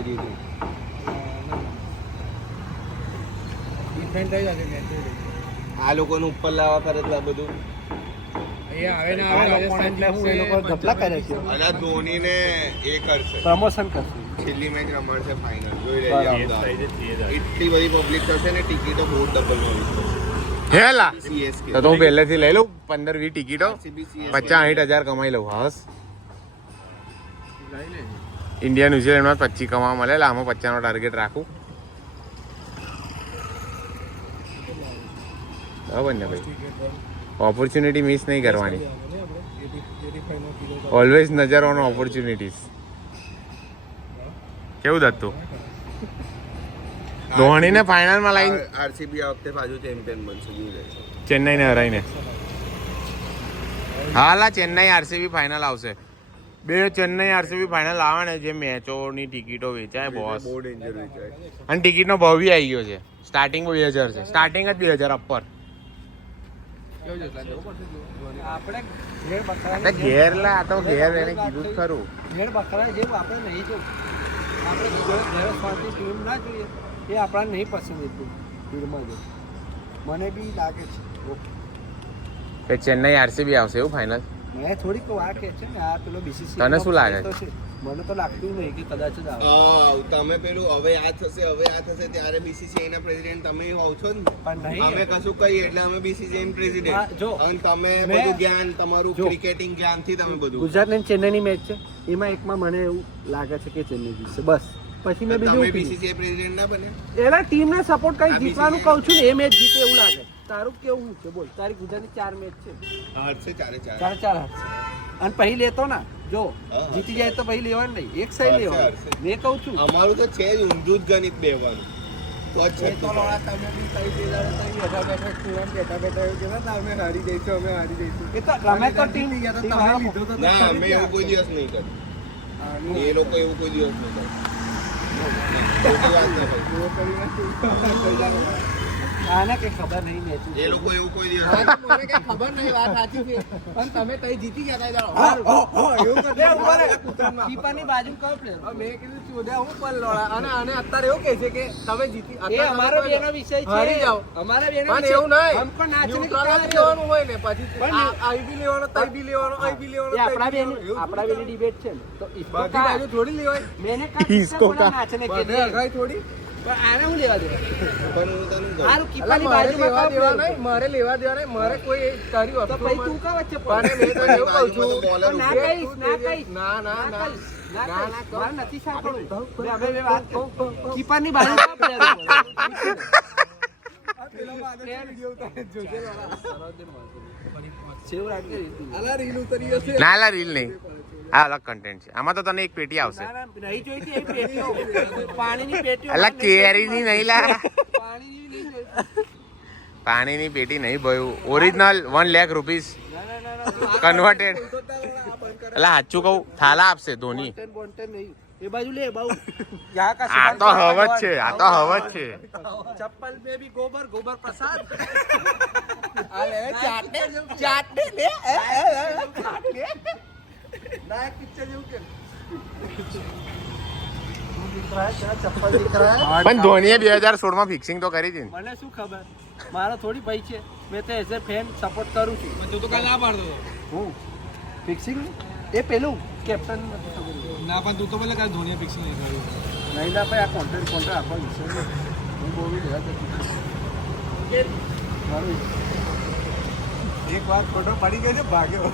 ના જીતું. આ લોકોને ઉપર લાવવા કરે છે આ બધું. અને ધોનીને એ કરશે, પ્રમોશન કરશે. છેલ્લી મેચ રમાડશે ફાઇનલ. જોઈ લેજે. એટલી બધી પબ્લિક થશે ને, ટિકિટો બહુ ડબલ મળી. હેલા CSK તો હું પહેલેથી લઈ લઉં 15-20 ટિકિટો, 50-60 કમાઈ લઉં. હસ ઇન્ડિયા ન્યુઝીલેન્ડમાં 25 કમાવા મળે, આમાં 50 નો ટાર્ગેટ રાખું. બરાબર ને ભાઈ, ઓપોર્ચ્યુનિટી મિસ નહીં કરવાની. ઓલવેઝ નજર ઓન ઓપોર્ચ્યુનિટીઝ. કેવું દત્તું ધોનીને ફાઇનલમાં લાઈન RCB આ વખતે પાછું ચેમ્પિયન બનશે. જોઈ લેજે. ચેન્નાઈને હરાઈને. હાલા ચેન્નાઈ RCB ફાઇનલ આવશે. બે ચેન્નાઈ RCB ફાઇનલ આવે ને, જે મેચોની ટિકિટો વેચાય બોસ, બહુ ડેન્જર વિચાર. અને ટિકિટનો ભાવ બી આવી ગયો છે. સ્ટાર્ટિંગ 2000 છે, સ્ટાર્ટિંગ જ 2000 અપર. આપણે ઘેર લા, આ તો ઘેર એને કીધું જ ખરું. ઘેર બકરા જેવું આપણે નહીં જોવું. આપણે ઘેરસ્વાથી ટીમ ના જોઈએ, એ આપણને નહીં પસંદ એટલું ફિલ્મમાં જો. મને બી લાગે છે કે ચેન્નાઈ RCB આવશે એવું ફાઇનલ. મેં થોડીક વાર કે છે ને, આ પેલો BCCI તને શું લાગે છે? મને તો લાગતું નહીં કે કદાચ જ આવે. તમે પેલું હવે આ થશે ત્યારે BCCI ના પ્રેસિડેન્ટ તમે હોવ છો ને. પણ નહીં, અમે કશું કહીએ એટલે અમે BCCI ના પ્રેસિડેન્ટ. જો અને તમે બધું જ્ઞાન, તમારું ક્રિકેટિંગ જ્ઞાનથી તમે બધું. ગુજરાત ને ચેન્નાઈની મેચ છે, એમાં એકમાં મને એવું લાગે છે કે ચેન્નાઈ જીતશે બસ. પછી મેં બીજું BCCI પ્રેસિડેન્ટ ના બને. એના ટીમને સપોર્ટ કરી જીતવાનું કહું છું ને, એ મેચ જીતે એવું લાગે. તારું કેવું છે બોલ? તારી ગુજરાતની 4 મેચ છે, હારશે ચારે. ચાર હારશે. અને પછી લેતો ના, જો જીતી જાય તો પછી લેવાનું નહીં, એક સાઈડ લેવાનું. મેં કહું છું અમારું તો છે જ ઊંધું જ ગણિત બેવાનું. તો જ છે. તમે બી કઈ દેદાડે તો બેઠા એવું કેવા અમે હારી જઈશું, અમે હારી જઈશું. એ તો રમે તો ટીમ લીધો તો ના, અમે એવું કોઈ દિવસ નહીં કર્યું. એ લોકો એવું કોઈ દિવસ નહીં કર્યું. ખોટી વાત ના ભાઈ. આને કઈ ખબર નહીં મેચ. એ લોકો એવું કોઈ દિવસ મને કઈ ખબર નહીં, વાત સાચી છે. પણ તમે તઈ જીતી ગયા તા. એવું કરે કીપરની બાજુ કયો પ્લેયર? મેં કીધું ચોદ્યા હું પર લોડા, અને આને અત્યારે એવું કહે છે કે તમે જીતી. એ અમારો બેનો વિષય છે, હારી જાઓ. અમારા બેનો વિષય એવું નહીં. હમકો નાચને લેવાનું હોય ને, પછી આઈ બી લેવાનો, તઈ બી લેવાનો, આઈ બી લેવાનો. આપણા બેની ડિબેટ છે ને, તો બધી બાજુ થોડી લેવાય. મેને કા નાચને કે અગાઈ થોડી. પણ આને હું લેવા દેવા? મારું કીપરની બાજુમાં લેવા દેવા નહીં, મારે લેવા દેવા નહીં. મારે કોઈ તારી વસ્તુ તો પછી તું કા વચ્ચે પડે? મેં તો એવું કહું છું, ના કહીશ, ના કહીશ. ના મારે નથી સાંભળવું. હવે વાત કહું, કીપરની બાજુમાં પ્લેયર ના લા રીલ નહીં, આ અલગ કન્ટેન્ટ છે. આમાં તો તને એક પેટી આવશે. નહીં જોઈતી એ પેટીઓ, પાણીની પેટીઓ. અલા કેરીની નહીં લા, પાણીની નહીં. પાણીની પેટી નહીં ભયું. Original 1 lakh rupees converted. એટલે સાચું કહું, થાલા આપશે ધોની. એ બાજુ લે બાઉ. આ તો હવજ છે, આ તો હવજ છે. ચપ્પલ पे भी गोबर प्रसाद. आ ले चाटने લે ચાટને લાયક પિક્ચર જેવું કે ચપ્પલ दिख रहा है. પણ ધોનીએ 2016 માં ફિક્સિંગ તો કરી હતી ને. મને શું ખબર, મારો થોડી ભાઈ છે. મેં તો એઝ એ ફેન સપોર્ટ કરું છું. તું તો કાલ ના પાડતો હું ફિક્સિંગ એ પેલું કેપ્ટન ના, પણ તું તો બોલે કાલ ધોનીએ ફિક્સિંગ નહીં કર્યું. નહીં ના ભાઈ, આ કોન્ટ્રાક્ટ આપવા વિશે હું બહુ લેવા જતો. એક વાત ખોટો પડી ગયો છે, ભાગ્યો.